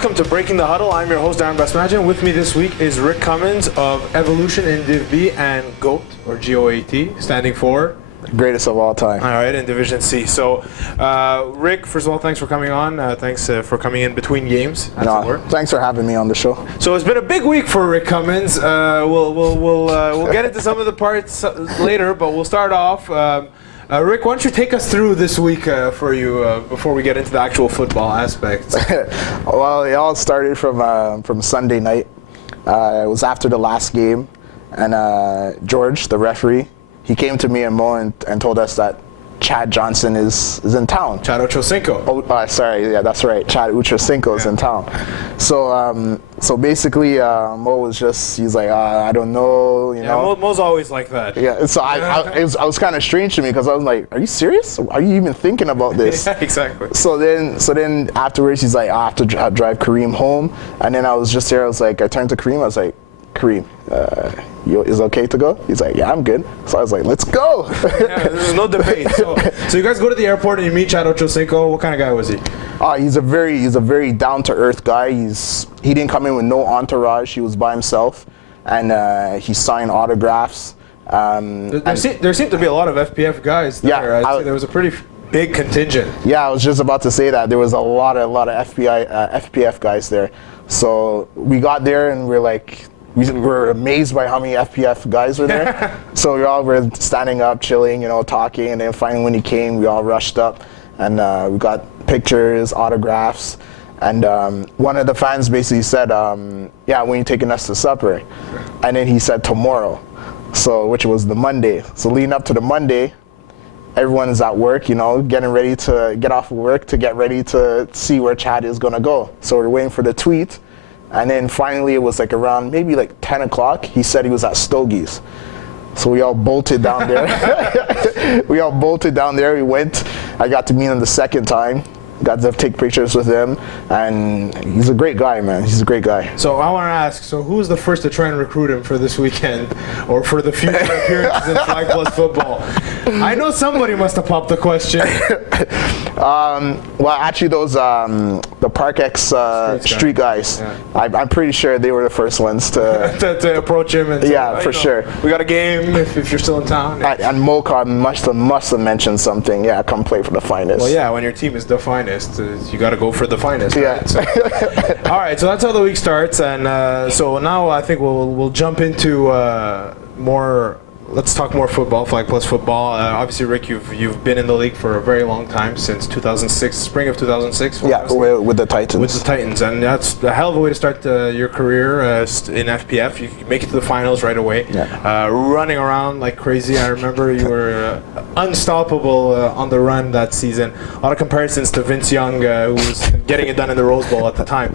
welcome to Breaking the Huddle. I'm your host, Daron Basmadjian. With me this week is Rick Cummins of Evolution in Div B and GOAT, or G-O-A-T, standing for? Greatest of all time. All right, in Division C. So, Rick, first of all, thanks for coming on. Thanks for coming in between games, as it were. Thanks for having me on the show. So it's been a big week for Rick Cummins. We'll get into some of the parts later, but we'll start off. Rick, why don't you take us through this week for you before we get into the actual football aspects? Well, it all started from Sunday night. It was after the last game, and George, the referee, he came to me and Mo and told us that Chad Johnson is in town. Chad Ochocinco. Oh, sorry, yeah, that's right. Chad Ochocinco is in town. So basically, Mo was he's like, I don't know, you know. Mo's always like that. Yeah, so I was kind of strange to me because I was like, are you serious? Are you even thinking about this? Yeah, exactly. So then afterwards, he's like, I have to drive Kareem home. And then I was just there, I turned to Kareem, I was like, Kareem, is it okay to go? He's like, yeah, I'm good. So I was like, let's go. Yeah, there's no debate. So you guys go to the airport and you meet Chad Ochocinco. What kind of guy was he? He's a very down-to-earth guy. He didn't come in with no entourage. He was by himself, and he signed autographs. There seemed to be a lot of FPF guys there. Yeah, there was a pretty big contingent. Yeah, I was just about to say that. There was a lot of FPF guys there. So we got there and we were amazed by how many FPF guys were there. So we all were standing up, chilling, talking, and then finally when he came, we all rushed up, and we got pictures, autographs, and one of the fans basically said, yeah, when you taking us to supper? And then he said tomorrow, which was the Monday. So leading up to the Monday, everyone's at work, getting ready to get off of work to get ready to see where Chad is going to go. So we're waiting for the tweet. And then finally, it was around maybe 10 o'clock. He said he was at Stogie's. So we all bolted down there. We went. I got to meet him the second time. Got to take pictures with him. And he's a great guy, man. He's a great guy. So I want to ask, who was the first to try and recruit him for this weekend or for the future appearances in Flag Plus football? I know somebody must have popped the question. Well, actually, those the Park X street guys. Yeah. I'm pretty sure they were the first ones to approach him. And say, for sure. We got a game if you're still in town. And Mocha must have mentioned something. Yeah, come play for the finest. Well, yeah, when your team is the finest, you got to go for the finest. Yeah. Right? So, all right, so that's how the week starts, and so now I think we'll jump into more. Let's talk more football, Flag Plus football. Obviously, Rick, you've been in the league for a very long time, since 2006, spring of 2006. Yeah, with the Titans. With the Titans, and that's a hell of a way to start your career in FPF. You make it to the finals right away, running around like crazy. I remember you were unstoppable on the run that season. A lot of comparisons to Vince Young, who was getting it done in the Rose Bowl at the time.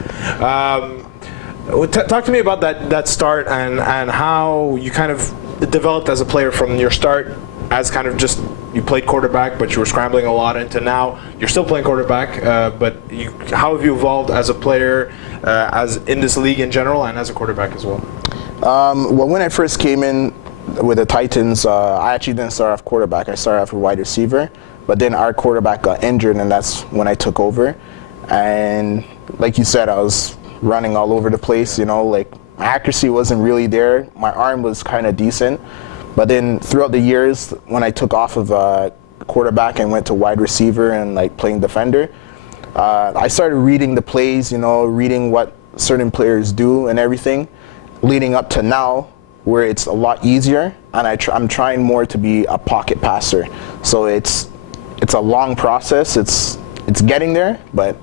Talk to me about that start and how you kind of developed as a player from your start as kind of just you played quarterback, but you were scrambling a lot, into now you're still playing quarterback, but how have you evolved as a player, as in this league in general, and as a quarterback as well? Well, when I first came in with the Titans, I actually didn't start off quarterback. I started off a wide receiver, but then our quarterback got injured, and that's when I took over. And like you said, I was running all over the place, my accuracy wasn't really there. My arm was kind of decent. But then throughout the years, when I took off of quarterback and went to wide receiver and playing defender, I started reading the plays, reading what certain players do and everything, leading up to now where it's a lot easier, and I'm trying more to be a pocket passer. So it's a long process. It's getting there, but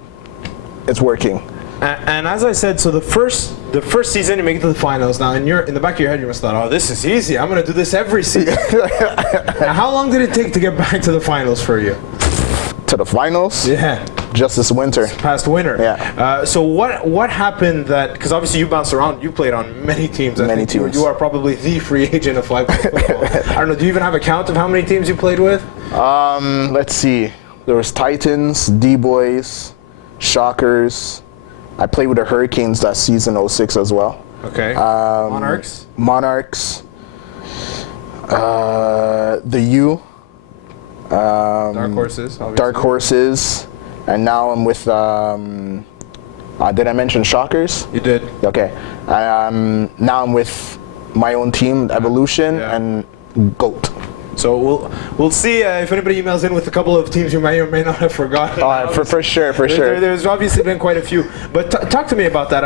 it's working. And as I said, so the first season you make it to the finals. Now in the back of your head you must have thought, oh, this is easy. I'm going to do this every season. Now, how long did it take to get back to the finals for you? To the finals? Yeah. Just this winter. Past winter. Yeah. So what happened that, because obviously you bounced around, you played on many teams. Many teams. You are probably the free agent of Flag Plus football. I don't know, do you even have a count of how many teams you played with? Let's see. There was Titans, D-Boys, Shockers. I played with the Hurricanes that season, 06 as well. Okay. Monarchs? Monarchs. The U. Dark Horses, obviously. Dark Horses. And now I'm with Did I mention Shockers? You did. Okay. Now I'm with my own team, Evolution, and GOAT. So we'll see if anybody emails in with a couple of teams you may or may not have forgotten. For sure. There's obviously been quite a few. But talk to me about that.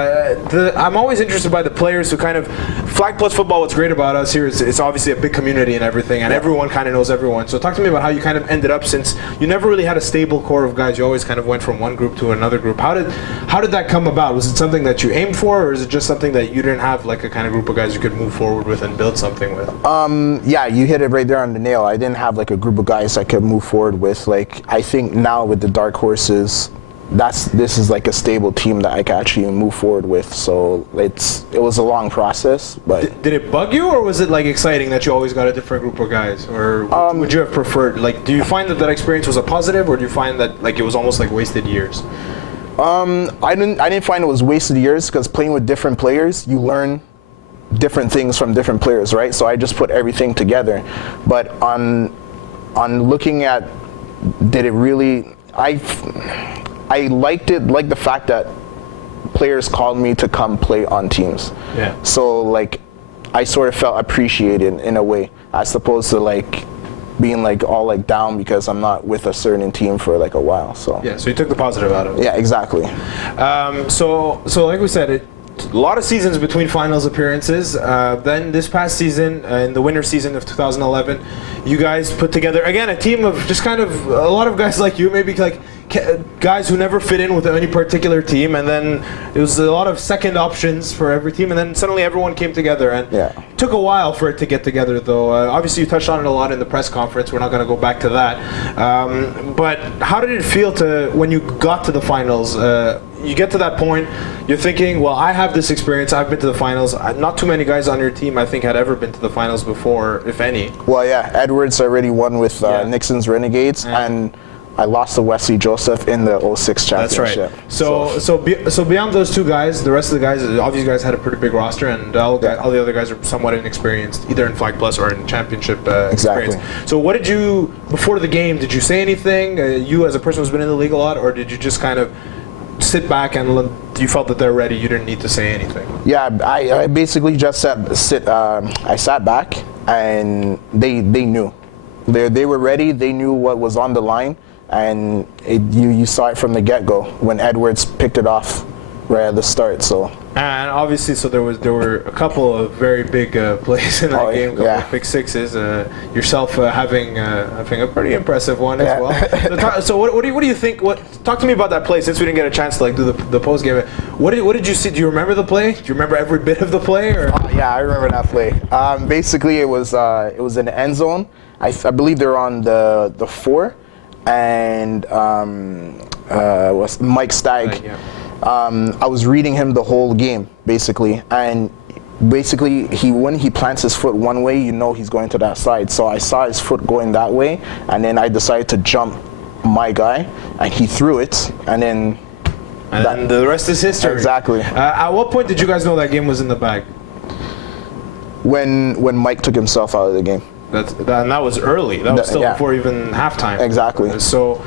I'm always interested by the players who kind of Flag Plus football. What's great about us here is it's obviously a big community and everything, and everyone kind of knows everyone. So talk to me about how you kind of ended up, since you never really had a stable core of guys. You always kind of went from one group to another group. How did that come about? Was it something that you aimed for, or is it just something that you didn't have like a kind of group of guys you could move forward with and build something with? Yeah, you hit it right there on the nail. I didn't have like a group of guys I could move forward with. Like, I think now with the Dark Horses, this is like a stable team that I can actually move forward with. So it was a long process, but did it bug you, or was it like exciting that you always got a different group of guys, or would you have preferred, like, do you find that experience was a positive, or do you find that like it was almost like wasted years? I didn't find it was wasted years, because playing with different players, you learn different things from different players, right? So I just put everything together. But on looking at, did it really, I liked the fact that players called me to come play on teams. Yeah. So like, I sort of felt appreciated in a way, as opposed to like being like all like down because I'm not with a certain team for like a while. So yeah, so you took the positive out of it. Yeah, exactly. So like we said, a lot of seasons between finals appearances. Then this past season, in the winter season of 2011, you guys put together, again, a team of just kind of a lot of guys like you, maybe like guys who never fit in with any particular team, and then it was a lot of second options for every team, and then suddenly everyone came together. And it took a while for it to get together, though. Obviously, you touched on it a lot in the press conference. We're not going to go back to that. But how did it feel when you got to the finals? You get to that point, you're thinking, well, I have this experience, I've been to the finals. Not too many guys on your team, I think, had ever been to the finals before, if any. Well, yeah, Edwards already won with Nixon's Renegades, and I lost to Wesley Joseph in the 06 championship. That's right. So beyond those two guys, the rest of the guys, obviously you guys had a pretty big roster, and all the other guys are somewhat inexperienced, either in Flag Plus or in championship experience. So what did you, before the game, did you say anything? You as a person who's been in the league a lot, or did you just kind of sit back and you felt that they're ready, you didn't need to say anything? Yeah, I basically just I sat back, and they knew. They were ready, they knew what was on the line, and you saw it from the get-go when Edwards picked it off right at the start. So. And obviously, so there were a couple of very big plays in that game, a couple of pick sixes. Yourself having a pretty impressive one as well. So what do you think? Talk to me about that play, since we didn't get a chance to like do the post game. What did you see? Do you remember the play? Do you remember every bit of the play? Or? Yeah, I remember that play. Basically, it was in the end zone. I believe they were on the 4, and was Mike Stagg. I was reading him the whole game, basically, and basically when he plants his foot one way, you know he's going to that side. So I saw his foot going that way, and then I decided to jump my guy, and he threw it, and then the rest is history. Exactly. At what point did you guys know that game was in the bag? When Mike took himself out of the game. And that was early. That was still before even halftime. Exactly. So.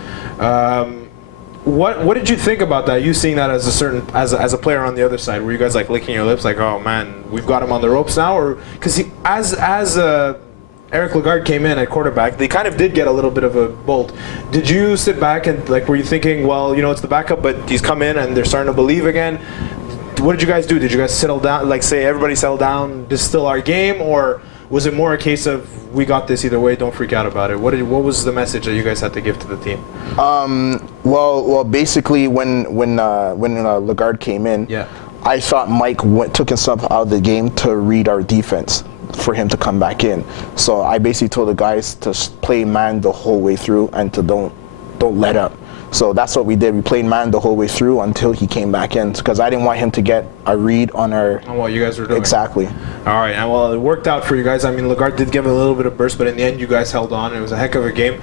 What did you think about that? You seeing that as a player on the other side, were you guys like licking your lips, like, oh man, we've got him on the ropes now? Or because as Eric Lagarde came in at quarterback, they kind of did get a little bit of a bolt. Did you sit back and like, were you thinking, well, it's the backup, but he's come in and they're starting to believe again? What did you guys do? Did you guys settle down, like say everybody settle down, this is still our game, or was it more a case of we got this either way, don't freak out about it? What was the message that you guys had to give to the team? Well, basically when Lagarde came in, I thought Mike took himself out of the game to read our defense for him to come back in. So I basically told the guys to play man the whole way through and to don't let up. So that's what we did. We played man the whole way through until he came back in, because I didn't want him to get a read on what you guys were doing. Exactly. All right, and well, it worked out for you guys. I mean, Lagarde did give a little bit of burst, but in the end, you guys held on. It was a heck of a game.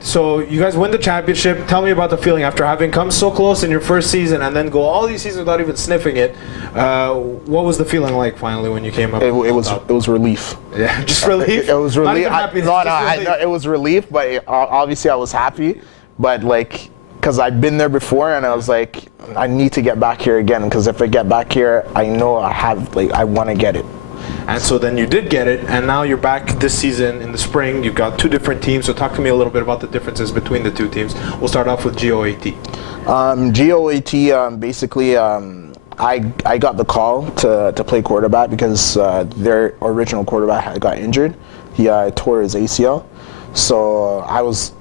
So you guys win the championship. Tell me about the feeling after having come so close in your first season and then go all these seasons without even sniffing it. What was the feeling like finally when you came up? It was relief. Yeah, just relief. It was relief. It was relief, but obviously I was happy. But like, because I've been there before, and I was like, I need to get back here again, because if I get back here, I know I want to get it. And so then you did get it, and now you're back this season in the spring. You've got 2 different teams, so talk to me a little bit about the differences between the 2 teams. We'll start off with GOAT. GOAT, basically, I got the call to play quarterback because their original quarterback got injured. He tore his ACL. So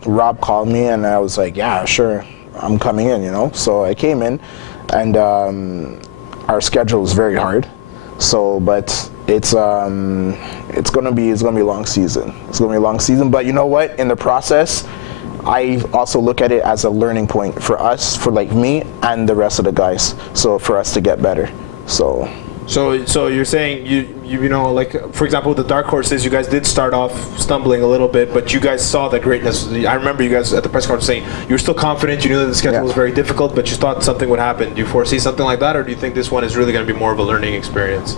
Rob called me, and I was like, yeah, sure, I'm coming in, So I came in, and our schedule was very hard. So, but it's gonna be a long season. It's gonna be a long season. But you know what? In the process, I also look at it as a learning point for us, for like me and the rest of the guys. So for us to get better. So you're saying you know, like, for example, the dark horses, you guys did start off stumbling a little bit, but you guys saw that greatness. I remember you guys at the press conference saying you were still confident. You knew that the schedule was very difficult, but you thought something would happen. Do you foresee something like that, or do you think this one is really going to be more of a learning experience?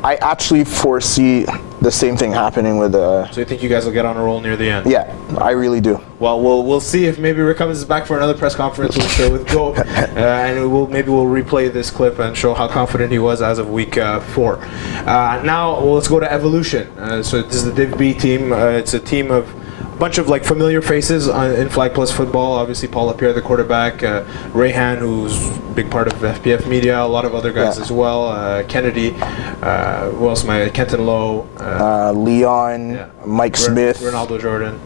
I actually foresee the same thing happening with So you think you guys will get on a roll near the end? Yeah, I really do. Well, we'll see if maybe Rick Cummins is back for another press conference with Goat, and we'll replay this clip and show how confident he was as of week 4. Now let's go to Evolution. So this is the Div B team. It's a team of bunch of like familiar faces in Flag Plus football. Obviously, Paul Lapierre, the quarterback, Rayhan, who's a big part of FPF media. A lot of other guys as well. Kennedy, who else? Kenton Lowe, Leon, Mike Smith, Ronaldo Jordan,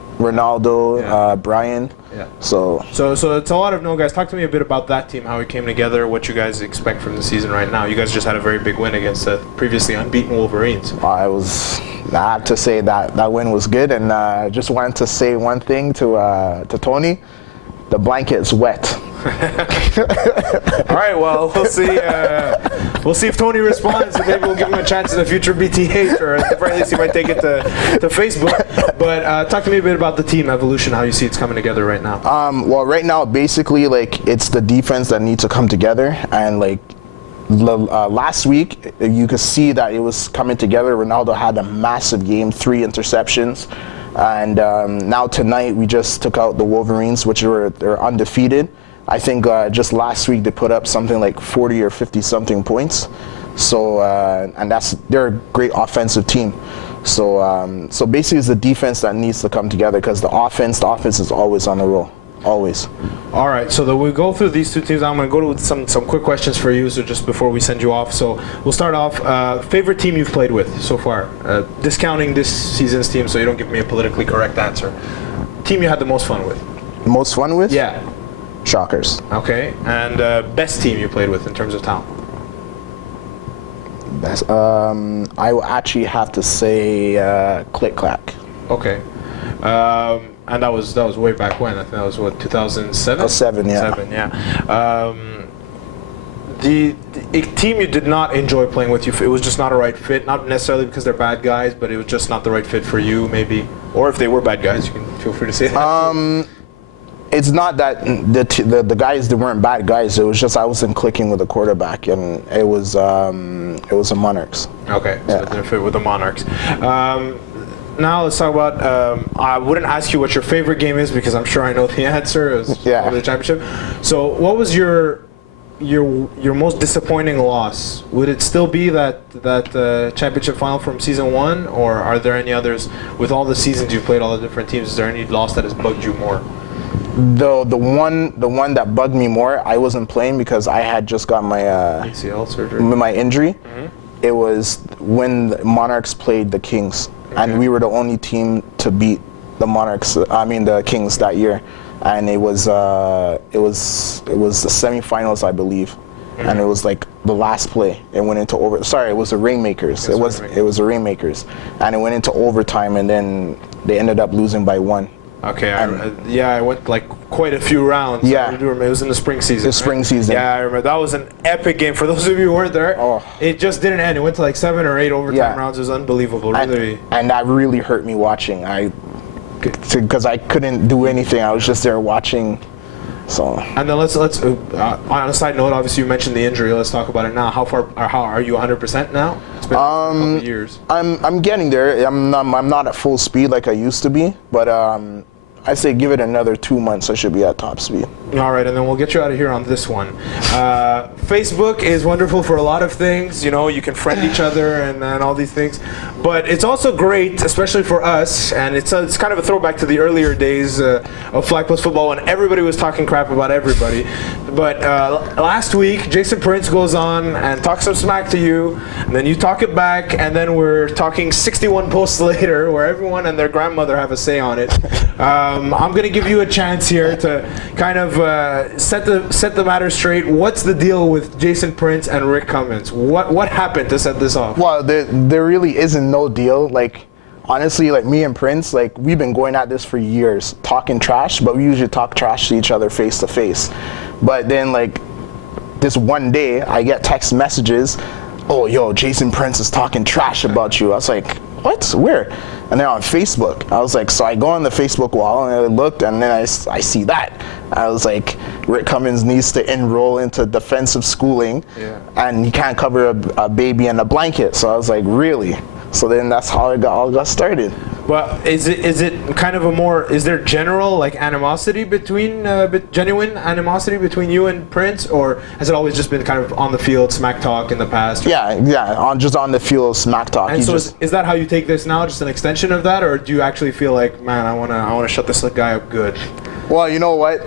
Brian. Yeah. So it's a lot of known guys. Talk to me a bit about that team, how it came together, what you guys expect from the season right now. You guys just had a very big win against the previously unbeaten Wolverines. I have to say that win was good, and I just wanted to say one thing to Tony. The blanket's wet. All right, well, we'll see. We'll see if Tony responds, and maybe we'll give him a chance in the future BTH, or at the very least he might take it to Facebook. But talk to me a bit about the team Evolution, how you see it's coming together right now. Well, right now, basically, like, it's the defense that needs to come together, and like last week, you could see that it was coming together. Ronaldo had a massive game, 3 interceptions. And now tonight we just took out the Wolverines, which they're undefeated. I think just last week they put up something like 40 or 50 something points. So and they're a great offensive team. So so basically it's the defense that needs to come together, because the offense is always on the roll. Always. All right, so we go through these 2 teams. I'm going to go to some quick questions for you, so just before we send you off. So we'll start off. Favorite team you've played with so far? Discounting this season's team, so you don't give me a politically correct answer. Team you had the most fun with? Most fun with? Yeah. Shockers. Okay, and best team you played with in terms of talent? Best. I will actually have to say Click Clack. Okay. And that was way back when. I think that was what, 2007? 07, yeah. 7, yeah. The team you did not enjoy playing with, it was just not a right fit. Not necessarily because they're bad guys, but it was just not the right fit for you, maybe. Or if they were bad guys, you can feel free to say that. It's not that the guys, they weren't bad guys. It was just I wasn't clicking with the quarterback, and it was the Monarchs. Okay, so it didn't fit with the Monarchs. Now let's talk about. I wouldn't ask you what your favorite game is, because I'm sure I know the answer. It was the championship. So, what was your most disappointing loss? Would it still be that championship final from season 1, or are there any others? With all the seasons you've played, all the different teams, is there any loss that has bugged you more? The one that bugged me more, I wasn't playing because I had just got my ACL surgery. My injury. Mm-hmm. It was when the Monarchs played the Kings. Okay. And we were the only team to beat the Kings that year, and it was the semifinals, I believe, mm-hmm. And it was like the last play. It went into it was the Rainmakers. It was the Rainmakers, and it went into overtime, and then they ended up losing by 1. Okay, I went like quite a few rounds. Yeah, I do remember. It was in the spring season. The spring season. Yeah, I remember. That was an epic game. For those of you who weren't there, it just didn't end. It went to like 7 or 8 overtime rounds. It was unbelievable, really. And that really hurt me watching. Because I couldn't do anything. I was just there watching. So. And then let's on a side note, obviously you mentioned the injury. Let's talk about it now. How are you 100% now? It's been a couple of years. I'm getting there. I'm not at full speed like I used to be, but I say give it another 2 months. I should be at top speed. All right, and then we'll get you out of here on this one. Facebook is wonderful for a lot of things. You know, you can friend each other and all these things. But it's also great, especially for us, and it's kind of a throwback to the earlier days of Flag Plus football when everybody was talking crap about everybody. But last week, Jason Prince goes on and talks some smack to you, and then you talk it back, and then we're talking 61 posts later where everyone and their grandmother have a say on it. I'm going to give you a chance here to kind of set the matter straight. What's the deal with Jason Prince and Rick Cummins? What happened to set this off? Well, there really isn't no deal. Like, honestly, like me and Prince, like we've been going at this for years, talking trash, but we usually talk trash to each other face to face. But then like this one day, I get text messages, oh, yo, Jason Prince is talking trash about you. I was like, what? Where? And they're on Facebook. I was like, so I go on the Facebook wall and I looked, and then I see that. I was like, Rick Cummins needs to enroll into defensive schooling, and he can't cover a baby in a blanket. So I was like, really? So then that's how it all got started. Well, is it kind of a more, is there general like animosity between, genuine animosity between you and Prince, or has it always just been kind of on the field smack talk in the past? Yeah, just on the field smack talk. And so is that how you take this now, just an extension of that, or do you actually feel like, man, I wanna shut this guy up good? Well, you know what?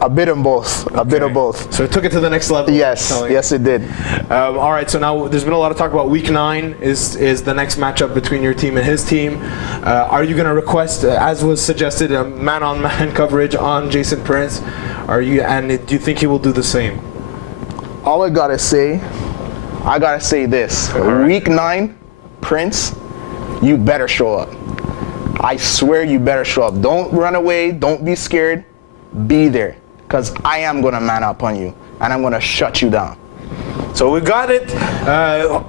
A bit of both. A bit of both. So it took it to the next level. Yes, it did. All right, so now there's been a lot of talk about Week 9 is the next matchup between your team and his team. Are you going to request, as was suggested, a man-on-man coverage on Jason Prince? And do you think he will do the same? All I gotta say this. Right. Week 9, Prince, you better show up. I swear you better show up. Don't run away. Don't be scared. Be there. Because I am going to man up on you, and I'm going to shut you down. So we got it.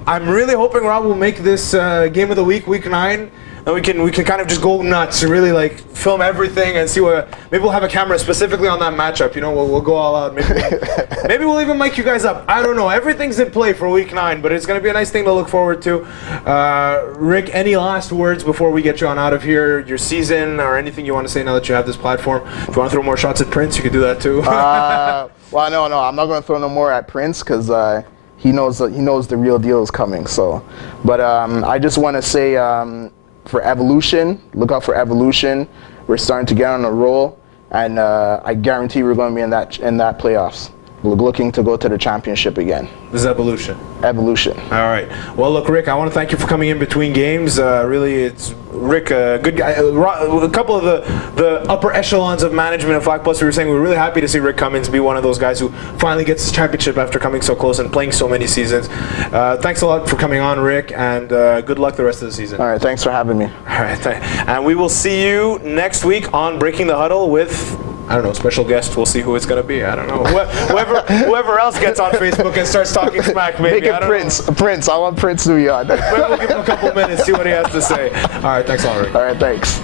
I'm really hoping Rob will make this game of the week, Week 9. And we can kind of just go nuts and really like film everything and see what. Maybe we'll have a camera specifically on that matchup. You know, we'll go all out. Maybe we'll even mic you guys up. I don't know. Everything's in play for Week 9, but it's going to be a nice thing to look forward to. Rick, any last words before we get you on out of here? Your season or anything you want to say now that you have this platform? If you want to throw more shots at Prince, you can do that too. Well, no, I'm not going to throw no more at Prince because he knows the real deal is coming. So, but I just want to say. For Evolution, look out for Evolution. We're starting to get on a roll, and I guarantee we're going to be in that playoffs. We're looking to go to the championship again. This is Evolution. Evolution. All right. Well, look, Rick, I want to thank you for coming in between games. Really, it's Rick, a good guy. A couple of the upper echelons of management of Flag Plus, we were saying we were really happy to see Rick Cummins be one of those guys who finally gets his championship after coming so close and playing so many seasons. Thanks a lot for coming on, Rick, and good luck the rest of the season. All right. Thanks for having me. All right. And we will see you next week on Breaking the Huddle with, I don't know, special guest. We'll see who it's going to be. I don't know. Whoever else gets on Facebook and starts talking smack, maybe. Make it Prince. I want Prince to be on. We'll give him a couple minutes, see what he has to say. All right, thanks a lot, Rick. All right, thanks.